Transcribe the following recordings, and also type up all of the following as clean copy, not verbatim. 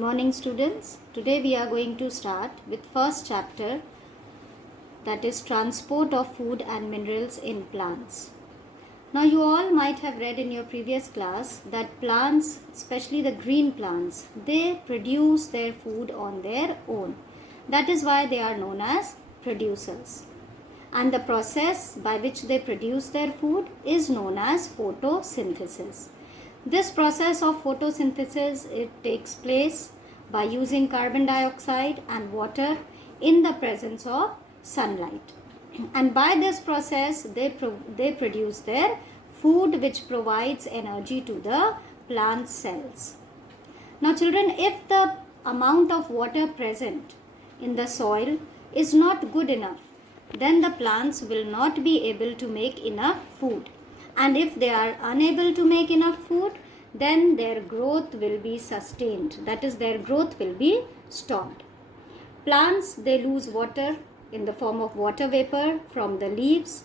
morning, students. Today we are going to start with first chapter, that is transport of food and minerals in plants. Now you all might have read in your previous class that plants, especially the green plants, they produce their food on their own. That is why they are known as producers. And the process by which they produce their food is known as photosynthesis. This process of photosynthesis, it takes place by using carbon dioxide and water in the presence of sunlight. And by this process, they produce their food, which provides energy to the plant cells. Now children, if the amount of water present in the soil is not good enough, then the plants will not be able to make enough food. And if they are unable to make enough food, then their growth will be sustained. That is, their growth will be stopped. Plants, they lose water in the form of water vapor from the leaves.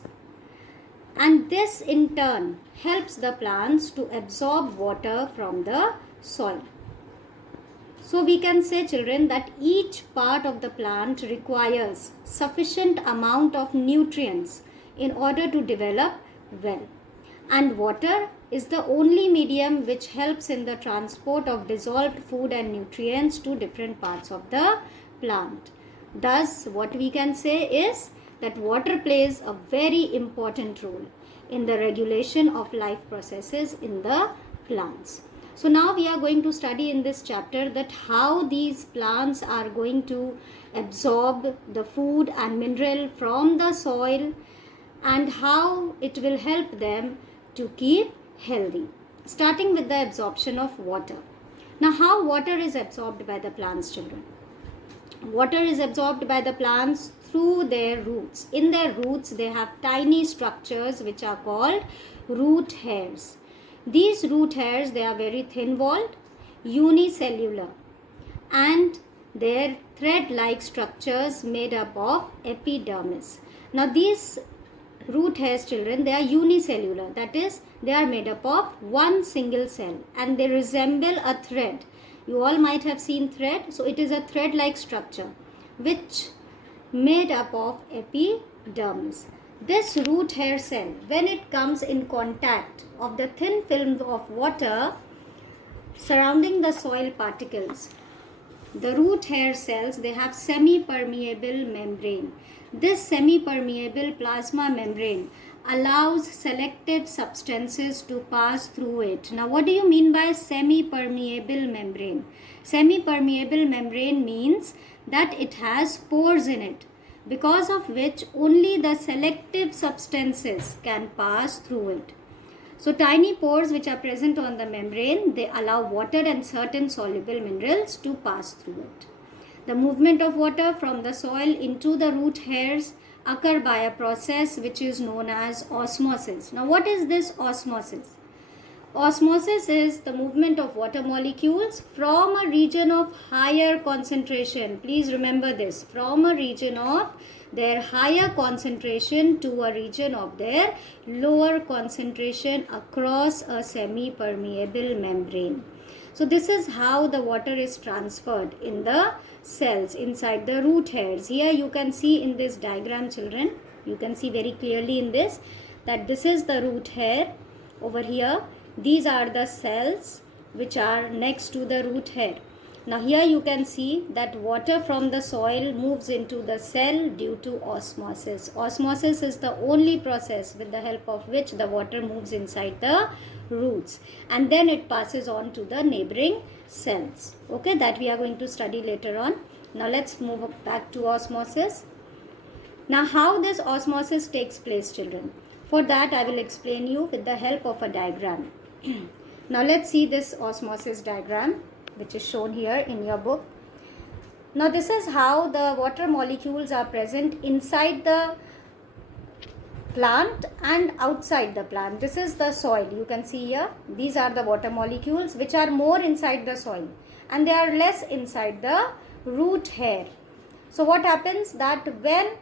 And this in turn helps the plants to absorb water from the soil. So we can say, children, that each part of the plant requires sufficient amount of nutrients in order to develop well. And water is the only medium which helps in the transport of dissolved food and nutrients to different parts of the plant. Thus, what we can say is that water plays a very important role in the regulation of life processes in the plants. So now we are going to study in this chapter that how these plants are going to absorb the food and mineral from the soil and how it will help them to keep healthy. Starting with the absorption of water. Now, how water is absorbed by the plants, children? Water is absorbed by the plants through their roots. In their roots, they have tiny structures which are called root hairs. These root hairs, they are very thin-walled, unicellular, and their thread-like structures made up of epidermis. Now, these root hairs, children, they are unicellular. That is, they are made up of one single cell and they resemble a thread. You all might have seen thread. So it is a thread-like structure which made up of epidermis. This root hair cell, when it comes in contact of the thin film of water surrounding the soil particles, the root hair cells, they have semi-permeable membrane. This semi-permeable plasma membrane allows selective substances to pass through it. Now, what do you mean by semi-permeable membrane? Semi-permeable membrane means that it has pores in it, because of which only the selective substances can pass through it. So, tiny pores which are present on the membrane, they allow water and certain soluble minerals to pass through it. The movement of water from the soil into the root hairs occur by a process which is known as osmosis. Now, what is this osmosis? Osmosis is the movement of water molecules from a region of higher concentration. Please remember this, from a region of their higher concentration to a region of their lower concentration across a semi-permeable membrane. So this is how the water is transferred in the cells inside the root hairs. Here you can see in this diagram, children, you can see very clearly in this that this is the root hair. Over here, these are the cells which are next to the root hair. Now here you can see that water from the soil moves into the cell due to osmosis. Osmosis is the only process with the help of which the water moves inside the roots and then it passes on to the neighboring cells. Okay, that we are going to study later on. Now let's move back to osmosis. Now how this osmosis takes place, children? For that I will explain you with the help of a diagram. Now let's see this osmosis diagram which is shown here in your book. Now this is how the water molecules are present inside the plant and outside the plant. This is the soil. You can see here, these are the water molecules which are more inside the soil and they are less inside the root hair. So what happens that when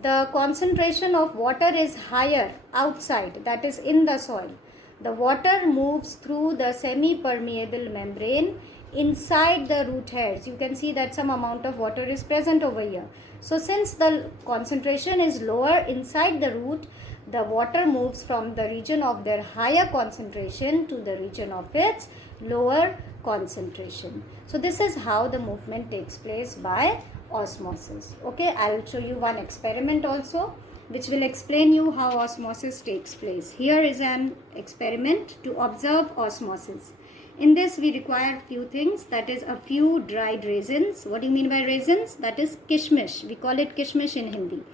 the concentration of water is higher outside, that is in the soil, the water moves through the semi-permeable membrane inside the root hairs. You can see that some amount of water is present over here. So since the concentration is lower inside the root, the water moves from the region of their higher concentration to the region of its lower concentration. So this is how the movement takes place by osmosis. Okay, I'll show you one experiment also which will explain you how osmosis takes place. Here is an experiment to observe osmosis. In this we require few things, that is a few dried raisins. What do you mean by raisins? That is kishmish. We call it kishmish in Hindi.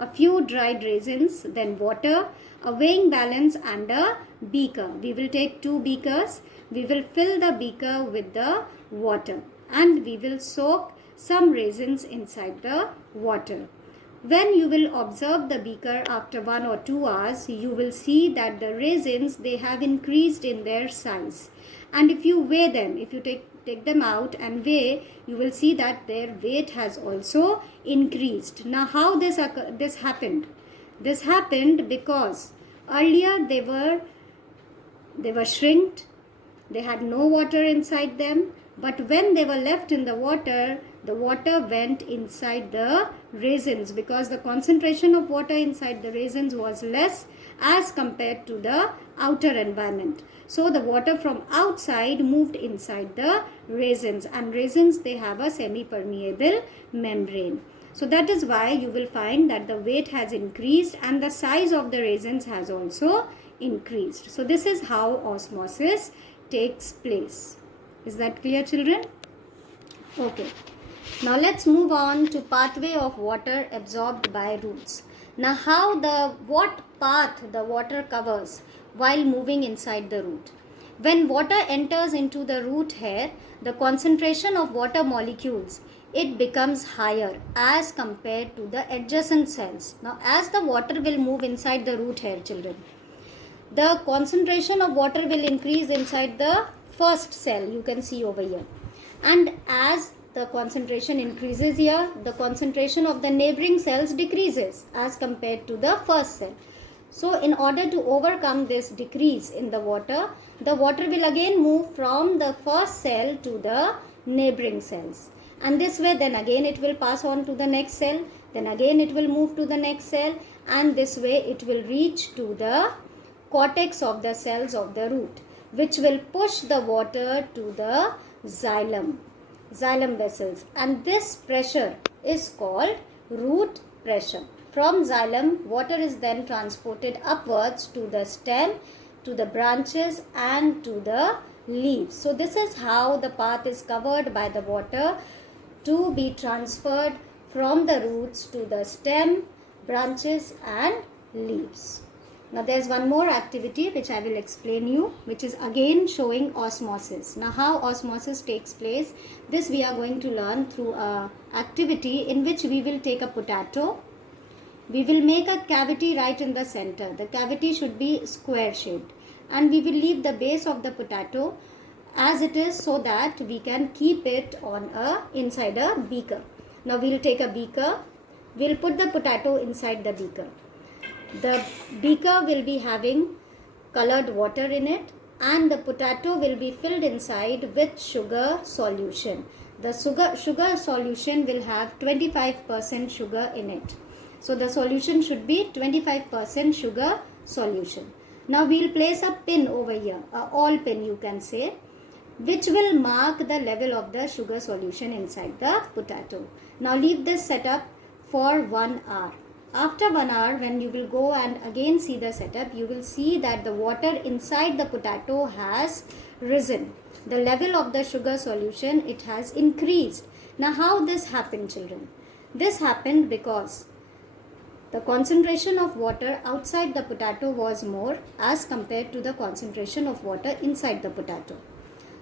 A few dried raisins, then water, a weighing balance and a beaker. We will take 2 beakers. We will fill the beaker with the water and we will soak some raisins inside the water. When you will observe the beaker after 1 or 2 hours, you will see that the raisins, they have increased in their size. And if you weigh them, if you take them out and weigh, you will see that their weight has also increased. Now how this happened? This happened because earlier they were shrinked, they had no water inside them, but when they were left in the water went inside the raisins because the concentration of water inside the raisins was less as compared to the outer environment. So the water from outside moved inside the raisins, and raisins, they have a semi-permeable membrane. So that is why you will find that the weight has increased and the size of the raisins has also increased. So this is how osmosis takes place. Is that clear, children? Okay. Now let's move on to pathway of water absorbed by roots. Now what path the water covers while moving inside the root. When water enters into the root hair, the concentration of water molecules, it becomes higher as compared to the adjacent cells. Now as the water will move inside the root hair, children, the concentration of water will increase inside the first cell, you can see over here. And as the concentration increases here, the concentration of the neighboring cells decreases as compared to the first cell. So in order to overcome this decrease in the water will again move from the first cell to the neighboring cells. And this way then again it will pass on to the next cell, then again it will move to the next cell, and this way it will reach to the cortex of the cells of the root, which will push the water to the xylem vessels, and this pressure is called root pressure. From xylem, water is then transported upwards to the stem, to the branches and to the leaves. So this is how the path is covered by the water to be transferred from the roots to the stem, branches and leaves. Now there's one more activity which I will explain you, which is again showing osmosis. Now how osmosis takes place, this we are going to learn through a activity in which we will take a potato. We will make a cavity right in the center. The cavity should be square shaped, and we will leave the base of the potato as it is so that we can keep it on inside a beaker. Now we'll take a beaker, we'll put the potato inside the beaker. The beaker will be having colored water in it, and the potato will be filled inside with sugar solution. The sugar solution will have 25% sugar in it. So the solution should be 25% sugar solution. Now we'll place a pin over here, a all pin you can say, which will mark the level of the sugar solution inside the potato. Now leave this setup for 1 hour. After 1 hour, when you will go and again see the setup, you will see that the water inside the potato has risen. The level of the sugar solution, it has increased. Now how this happened, children? This happened because the concentration of water outside the potato was more as compared to the concentration of water inside the potato.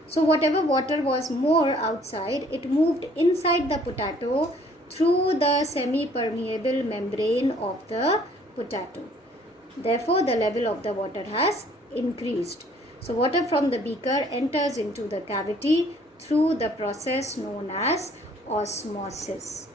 So whatever water was more outside, it moved inside the potato through the semi-permeable membrane of the potato. Therefore, the level of the water has increased. So water from the beaker enters into the cavity through the process known as osmosis.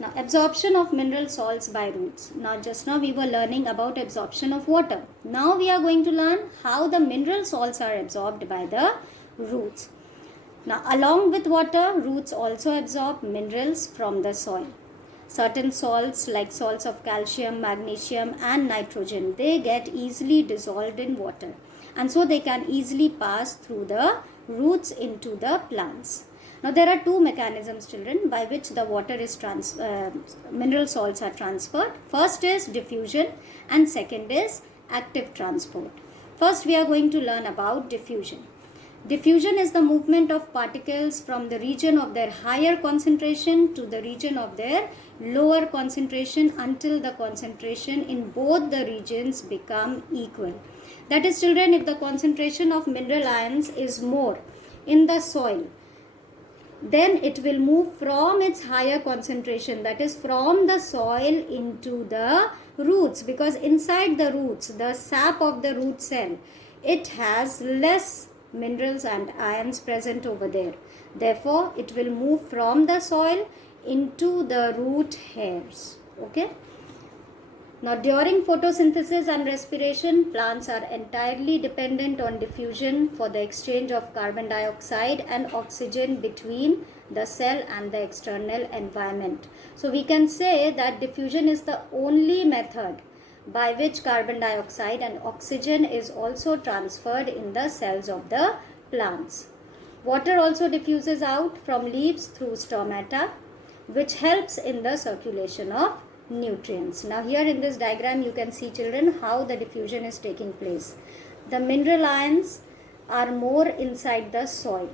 Now, absorption of mineral salts by roots. Now, just now we were learning about absorption of water. Now we are going to learn how the mineral salts are absorbed by the roots. Now, along with water, roots also absorb minerals from the soil. Certain salts like salts of calcium, magnesium and nitrogen, they get easily dissolved in water, and so they can easily pass through the roots into the plants. Now there are two mechanisms, children, by which the water is mineral salts are transferred. First is diffusion and second is active transport. First we are going to learn about diffusion. Diffusion is the movement of particles from the region of their higher concentration to the region of their lower concentration until the concentration in both the regions become equal. That is, children, if the concentration of mineral ions is more in the soil, then it will move from its higher concentration, that is from the soil, into the roots, because inside the roots, the sap of the root cell, it has less minerals and ions present over there. Therefore, it will move from the soil into the root hairs. Okay. Now, during photosynthesis and respiration, plants are entirely dependent on diffusion for the exchange of carbon dioxide and oxygen between the cell and the external environment. So, we can say that diffusion is the only method by which carbon dioxide and oxygen is also transferred in the cells of the plants. Water also diffuses out from leaves through stomata, which helps in the circulation of nutrients. Now here in this diagram you can see, children, how the diffusion is taking place. The mineral ions are more inside the soil.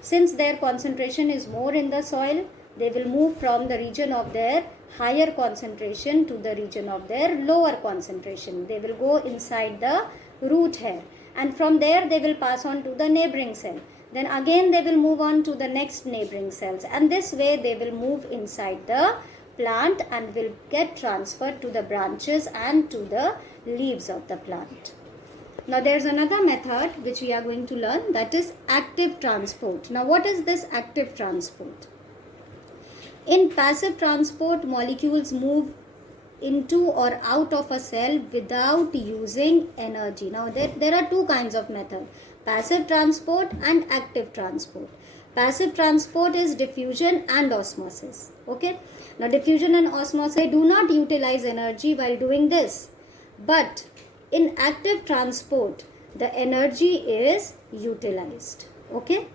Since their concentration is more in the soil, they will move from the region of their higher concentration to the region of their lower concentration. They will go inside the root hair, and from there they will pass on to the neighboring cell. Then again they will move on to the next neighboring cells, and this way they will move inside the plant and will get transferred to the branches and to the leaves of the plant. Now there is another method which we are going to learn, that is active transport. Now what is this active transport? In passive transport, molecules move into or out of a cell without using energy. Now there are two kinds of method, passive transport and active transport. Passive transport is diffusion and osmosis. Okay. Now diffusion and osmosis, they do not utilize energy while doing this. But in active transport, the energy is utilized. Okay.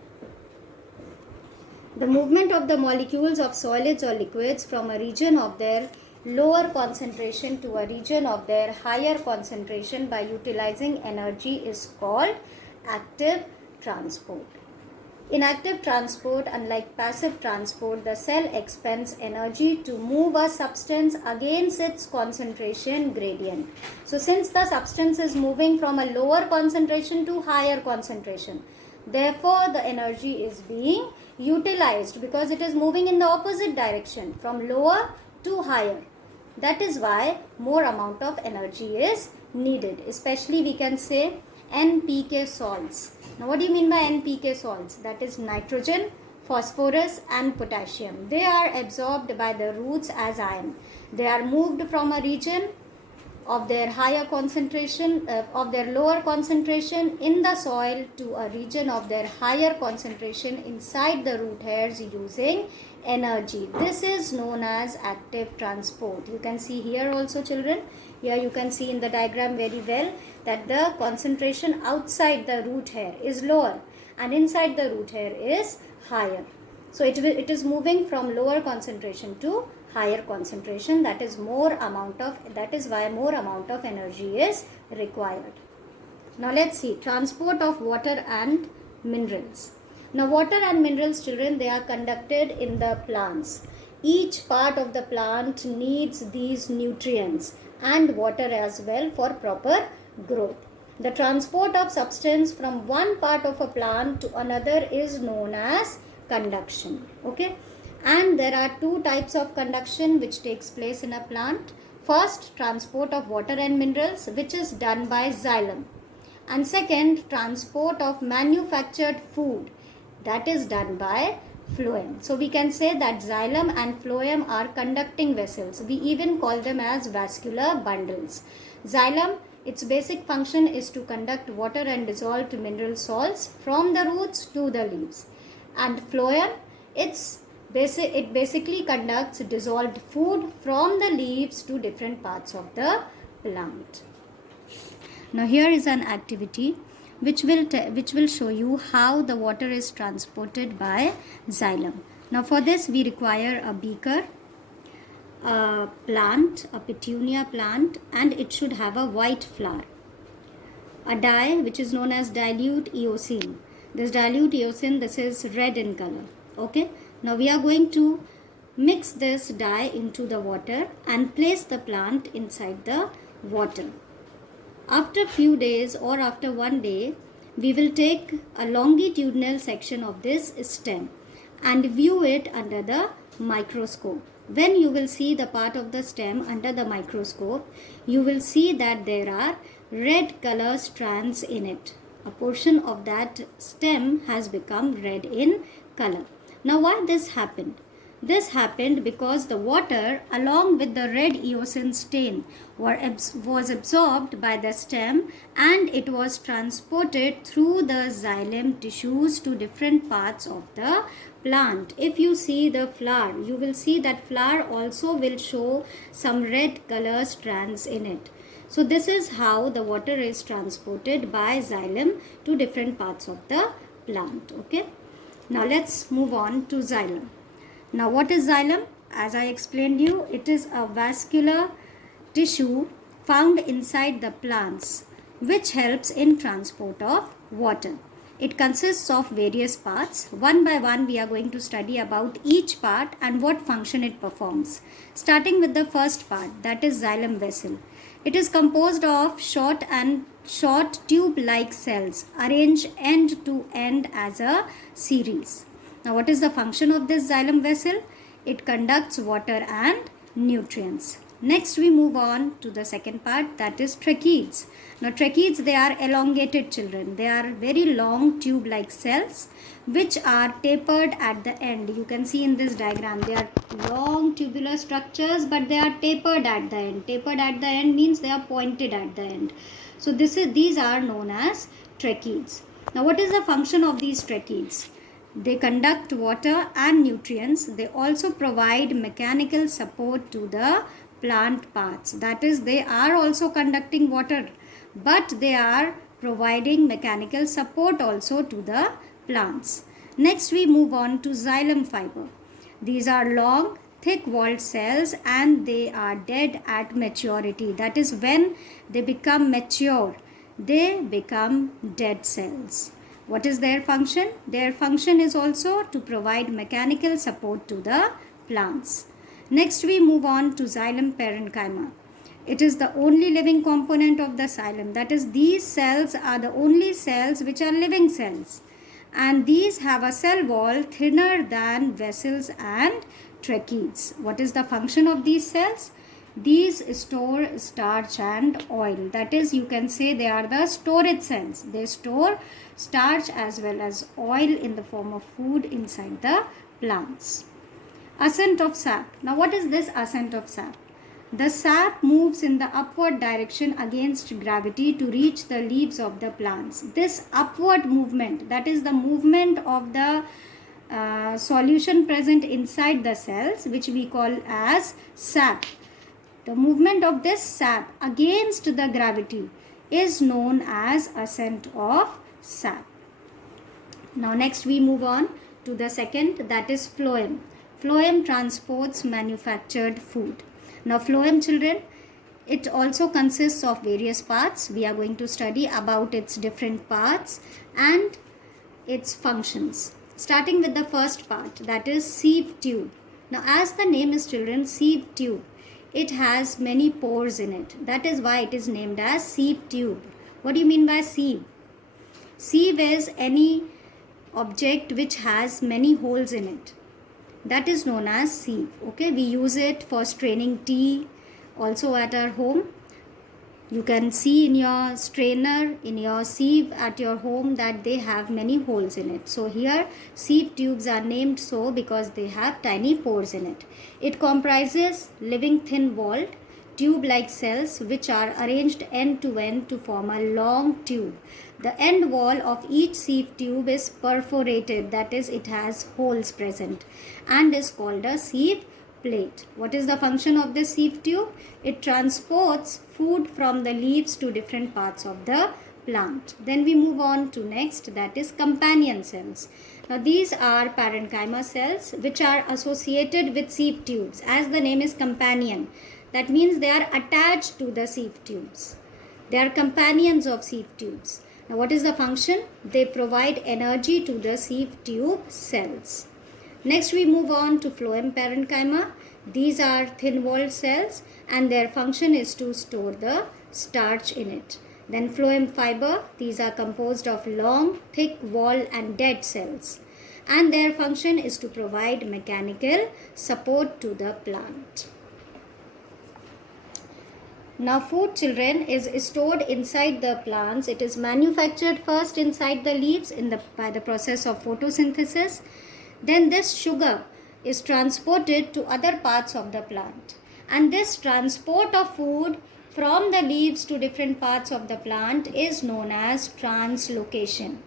The movement of the molecules of solids or liquids from a region of their lower concentration to a region of their higher concentration by utilizing energy is called active transport. In active transport, unlike passive transport, the cell expends energy to move a substance against its concentration gradient. So since the substance is moving from a lower concentration to higher concentration, therefore the energy is being utilized because it is moving in the opposite direction from lower to higher. That is why more amount of energy is needed. Especially we can say NPK salts. Now what do you mean by NPK salts? That is nitrogen, phosphorus and potassium. They are absorbed by the roots as ion. They are moved from a region of their higher concentration, of their lower concentration in the soil to a region of their higher concentration inside the root hairs using energy. This is known as active transport. You can see here also, children. Here you can see in the diagram very well that the concentration outside the root hair is lower and inside the root hair is higher. So it is moving from lower concentration to higher concentration. That is why more amount of energy is required. Now let's see transport of water and minerals. Now water and minerals, children, they are conducted in the plants. Each part of the plant needs these nutrients and water as well for proper growth. The transport of substance from one part of a plant to another is known as conduction. Okay. And there are two types of conduction which takes place in a plant. First, transport of water and minerals, which is done by xylem. And second, transport of manufactured food, that is done by phloem. So we can say that xylem and phloem are conducting vessels. We even call them as vascular bundles. Xylem, its basic function is to conduct water and dissolved mineral salts from the roots to the leaves. And phloem, it basically conducts dissolved food from the leaves to different parts of the plant. Now here is an activity which will show you how the water is transported by xylem. Now for this we require a beaker, a plant, a petunia plant, and it should have a white flower. A dye which is known as dilute eosine. This dilute eosine, this is red in color. Okay. Now we are going to mix this dye into the water and place the plant inside the water. After few days or after one day, we will take a longitudinal section of this stem and view it under the microscope. When you will see the part of the stem under the microscope, you will see that there are red color strands in it. A portion of that stem has become red in color. Now why this happened? This happened because the water along with the red eosine stain was absorbed by the stem and it was transported through the xylem tissues to different parts of the plant. If you see the flower, you will see that flower also will show some red color strands in it. So this is how the water is transported by xylem to different parts of the plant. Okay. Now let's move on to xylem. Now what is xylem? As I explained you, it is a vascular tissue found inside the plants which helps in transport of water. It consists of various parts. One by one we are going to study about each part and what function it performs. Starting with the first part, that is xylem vessel. It is composed of short tube-like cells arranged end to end as a series. Now what is the function of this xylem vessel? It conducts water and nutrients. Next we move on to the second part, that is tracheids. Now tracheids, they are elongated children. They are very long tube-like cells which are tapered at the end. You can see in this diagram they are long tubular structures but they are tapered at the end. Tapered at the end means they are pointed at the end. So these are known as tracheids. Now what is the function of these tracheids? They conduct water and nutrients. They also provide mechanical support to the plant parts. That is, they are also conducting water, but they are providing mechanical support also to the plants. Next, we move on to xylem fiber. These are long, thick-walled cells and they are dead at maturity. That is, when they become mature, they become dead cells. What is their function? Their function is also to provide mechanical support to the plants. Next we move on to xylem parenchyma. It is the only living component of the xylem. That is, these cells are the only cells which are living cells. And these have a cell wall thinner than vessels and tracheids. What is the function of these cells? These store starch and oil. That is, you can say they are the storage cells. They store starch as well as oil in the form of food inside the plants. Ascent of sap. Now what is this ascent of sap? The sap moves in the upward direction against gravity to reach the leaves of the plants. This upward movement, that is the movement of the solution present inside the cells, which we call as sap. The movement of this sap against the gravity is known as ascent of sap. Now next we move on to the second, that is phloem. Phloem transports manufactured food. Now phloem, children, it also consists of various parts. We are going to study about its different parts and its functions. Starting with the first part, that is sieve tube. Now as the name is, children, sieve tube, it has many pores in it. That is why it is named as sieve tube. What do you mean by sieve? Sieve is any object which has many holes in it. That is known as sieve. Okay, we use it for straining tea also at our home. You can see in your strainer, in your sieve at your home, that they have many holes in it. So here sieve tubes are named so because they have tiny pores in it. It comprises living thin walled tube-like cells which are arranged end to end to form a long tube. The end wall of each sieve tube is perforated, that is, it has holes present, and is called a sieve plate. What is the function of this sieve tube? It transports food from the leaves to different parts of the plant. Then we move on to next, that is companion cells. Now these are parenchyma cells which are associated with sieve tubes. As the name is companion, that means they are attached to the sieve tubes. They are companions of sieve tubes. Now what is the function? They provide energy to the sieve tube cells. Next we move on to phloem parenchyma. These are thin-walled cells and their function is to store the starch in it. Then phloem fiber. These are composed of long, thick wall and dead cells. And their function is to provide mechanical support to the plant. Now food, children, is stored inside the plants. It is manufactured first inside the leaves by the process of photosynthesis. Then this sugar is transported to other parts of the plant. And this transport of food from the leaves to different parts of the plant is known as translocation.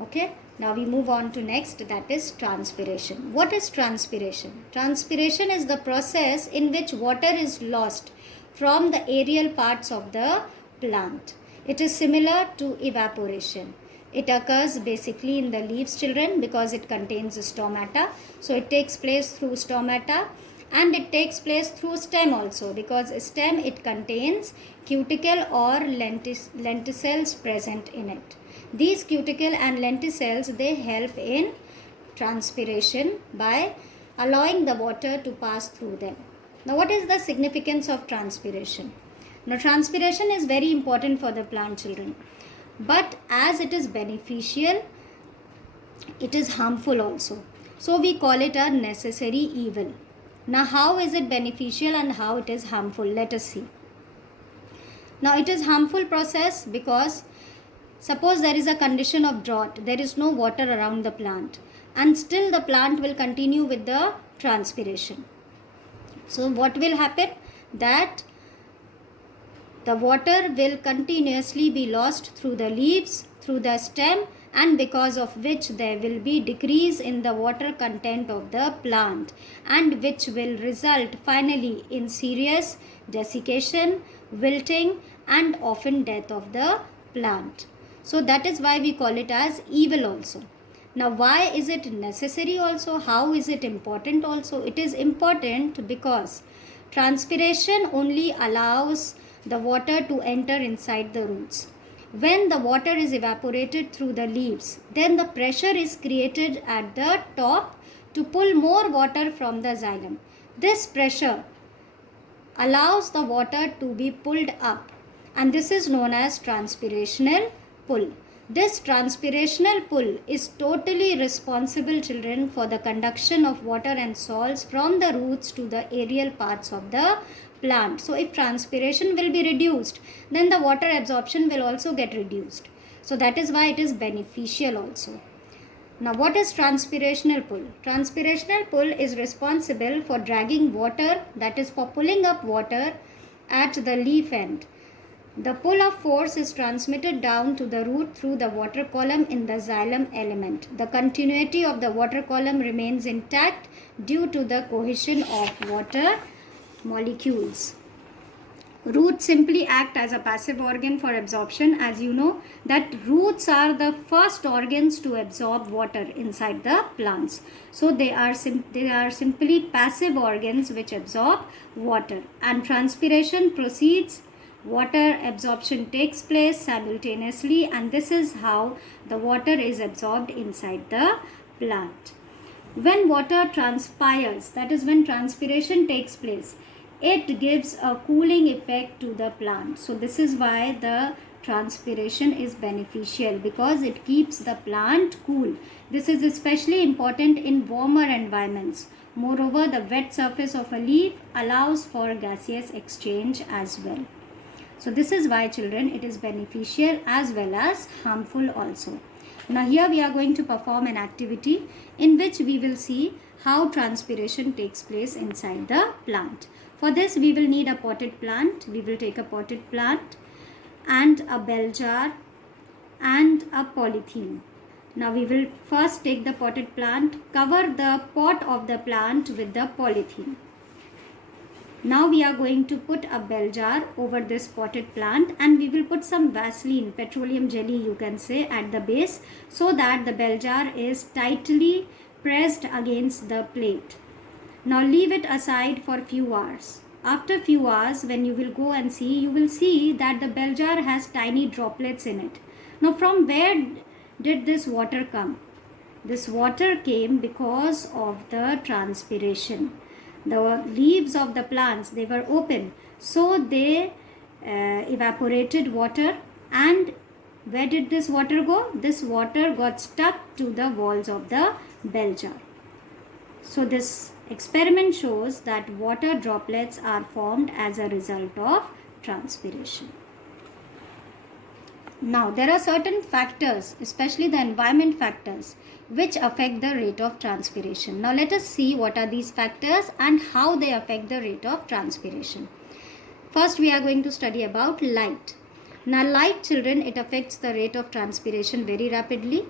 Okay, now we move on to next, that is transpiration. What is transpiration? Transpiration is the process in which water is lost from the aerial parts of the plant. It is similar to evaporation. It occurs basically in the leaves, children, because it contains stomata. So it takes place through stomata, and it takes place through stem also, because stem, it contains cuticle or lenticels present in it. These cuticle and lenticels, they help in transpiration by allowing the water to pass through them. Now what is the significance of transpiration? Now transpiration is very important for the plant, children. But as it is beneficial, it is harmful also. So we call it a necessary evil. Now how is it beneficial and how it is harmful? Let us see. Now it is harmful process because suppose there is a condition of drought, there is no water around the plant, and still the plant will continue with the transpiration. So what will happen? That the water will continuously be lost through the leaves, through the stem, and because of which there will be decrease in the water content of the plant, and which will result finally in serious desiccation, wilting, and often death of the plant. So that is why we call it as evil also. Now why is it necessary also? How is it important also? It is important because transpiration only allows the water to enter inside the roots. When the water is evaporated through the leaves, then the pressure is created at the top to pull more water from the xylem. This pressure allows the water to be pulled up, and this is known as transpirational pull. This transpirational pull is totally responsible, children, for the conduction of water and salts from the roots to the aerial parts of the plant. So if transpiration will be reduced, then the water absorption will also get reduced. So that is why it is beneficial also. Now what is transpirational pull? Transpirational pull is responsible for dragging water, that is for pulling up water at the leaf end. The pull of force is transmitted down to the root through the water column in the xylem element. The continuity of the water column remains intact due to the cohesion of water molecules. Roots simply act as a passive organ for absorption. As you know that roots are the first organs to absorb water inside the plants. So they are simply passive organs which absorb water, and transpiration proceeds. Water absorption takes place simultaneously, and this is how the water is absorbed inside the plant. When water transpires, that is when transpiration takes place, it gives a cooling effect to the plant. So this is why the transpiration is beneficial, because it keeps the plant cool. This is especially important in warmer environments. Moreover, the wet surface of a leaf allows for gaseous exchange as well. So this is why, children, it is beneficial as well as harmful also. Now here we are going to perform an activity in which we will see how transpiration takes place inside the plant. For this we will need a potted plant. We will take a potted plant and a bell jar and a polythene. Now we will first take the potted plant, cover the pot of the plant with the polythene. Now we are going to put a bell jar over this potted plant, and we will put some Vaseline, petroleum jelly you can say, at the base, so that the bell jar is tightly pressed against the plate. Now leave it aside for few hours. After few hours, when you will go and see, you will see that the bell jar has tiny droplets in it. Now from where did this water come? This water came because of the transpiration. The leaves of the plants, they were open, so they evaporated water. And where did this water go? This water got stuck to the walls of the bell jar. So this experiment shows that water droplets are formed as a result of transpiration. Now there are certain factors, especially the environment factors, which affect the rate of transpiration. Now let us see what are these factors and how they affect the rate of transpiration. First we are going to study about light. Now light, children, it affects the rate of transpiration very rapidly.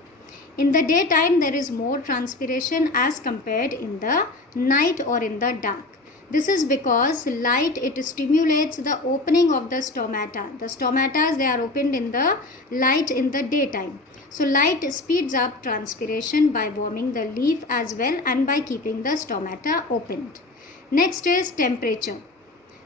In the daytime there is more transpiration as compared in the night or in the dark. This is because light, it stimulates the opening of the stomata. The stomatas, they are opened in the light in the daytime. So light speeds up transpiration by warming the leaf as well and by keeping the stomata opened. Next is temperature.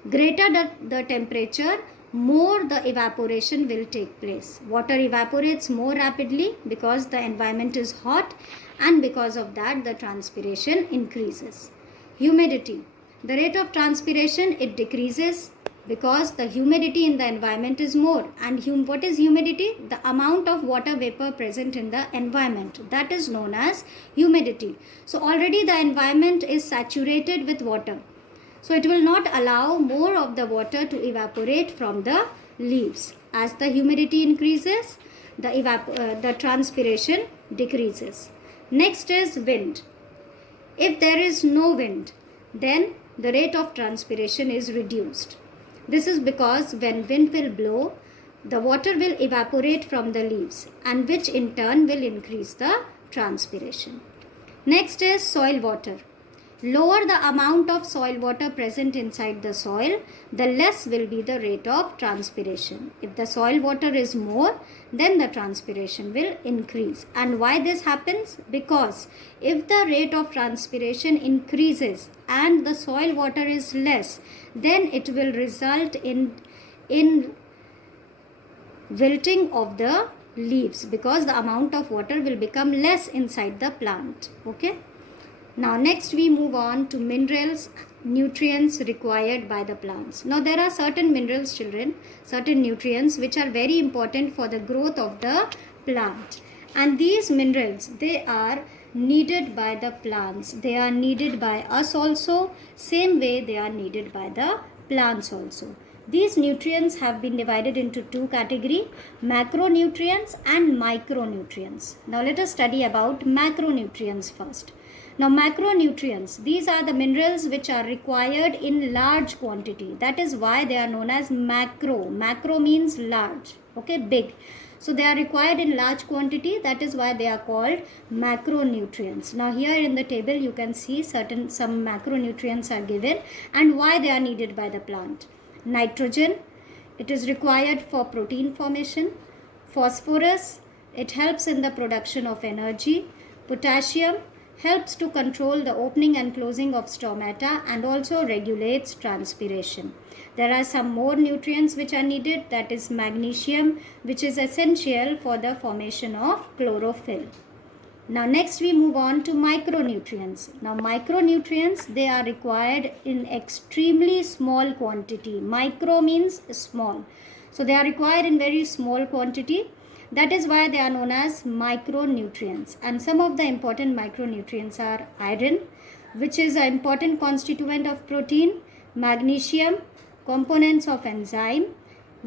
Greater the temperature, more the evaporation will take place. Water evaporates more rapidly because the environment is hot, and because of that the transpiration increases. Humidity. The rate of transpiration, it decreases because the humidity in the environment is more. And what is humidity? The amount of water vapor present in the environment. That is known as humidity. So already the environment is saturated with water. So it will not allow more of the water to evaporate from the leaves. As the humidity increases, the transpiration decreases. Next is wind. If there is no wind, then the rate of transpiration is reduced. This is because when wind will blow, the water will evaporate from the leaves, and which in turn will increase the transpiration. Next is soil water. Lower the amount of soil water present inside the soil, the less will be the rate of transpiration. If the soil water is more, then the transpiration will increase. And why this happens? Because if the rate of transpiration increases and the soil water is less, then it will result in wilting of the leaves, because the amount of water will become less inside the plant. Okay. Now next we move on to minerals, nutrients required by the plants. Now there are certain minerals, children, certain nutrients which are very important for the growth of the plant. And these minerals, they are needed by the plants. They are needed by us also. Same way they are needed by the plants also. These nutrients have been divided into two categories, macronutrients and micronutrients. Now let us study about macronutrients first. Now macronutrients, these are the minerals which are required in large quantity. That is why they are known as macro. Macro means large, okay, big. So they are required in large quantity. That is why they are called macronutrients. Now here in the table you can see some macronutrients are given and why they are needed by the plant. Nitrogen, it is required for protein formation. Phosphorus, it helps in the production of energy. Potassium helps to control the opening and closing of stomata and also regulates transpiration. There are some more nutrients which are needed, that is magnesium, which is essential for the formation of chlorophyll. Now next we move on to micronutrients. Now micronutrients, they are required in extremely small quantity. Micro means small. So they are required in very small quantity. That is why they are known as micronutrients. And some of the important micronutrients are iron, which is an important constituent of protein, magnesium, components of enzyme,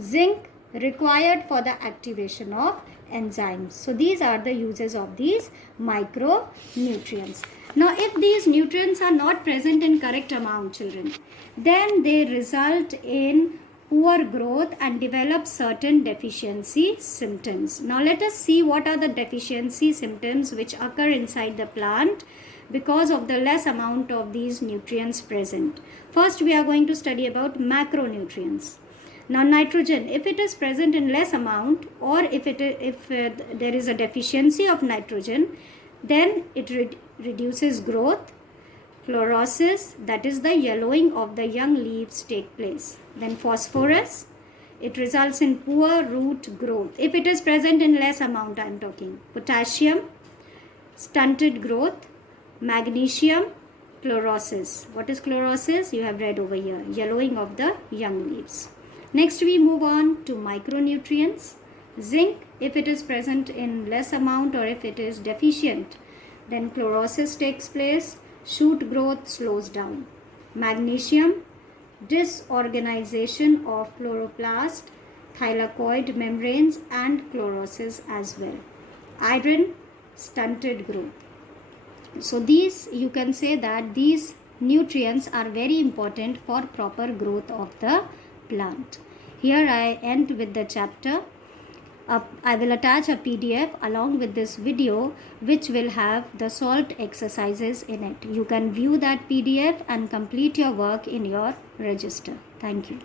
zinc required for the activation of enzymes. So these are the uses of these micronutrients. Now if these nutrients are not present in correct amount, children, then they result in poor growth and develop certain deficiency symptoms. Now let us see what are the deficiency symptoms which occur inside the plant because of the less amount of these nutrients present. First we are going to study about macronutrients. Now nitrogen, if it is present in less amount, or if there is a deficiency of nitrogen, then it reduces growth. Chlorosis, that is the yellowing of the young leaves take place. Then phosphorus, it results in poor root growth. If it is present in less amount, I am talking. Potassium, stunted growth. Magnesium, chlorosis. What is chlorosis? You have read over here. Yellowing of the young leaves. Next we move on to micronutrients. Zinc, if it is present in less amount or if it is deficient, then chlorosis takes place. Shoot growth slows down. Magnesium, disorganization of chloroplast, thylakoid membranes and chlorosis as well. Iron, stunted growth. So these, you can say that these nutrients are very important for proper growth of the plant. Here I end with the chapter. I will attach a PDF along with this video which will have the solved exercises in it. You can view that PDF and complete your work in your register. Thank you.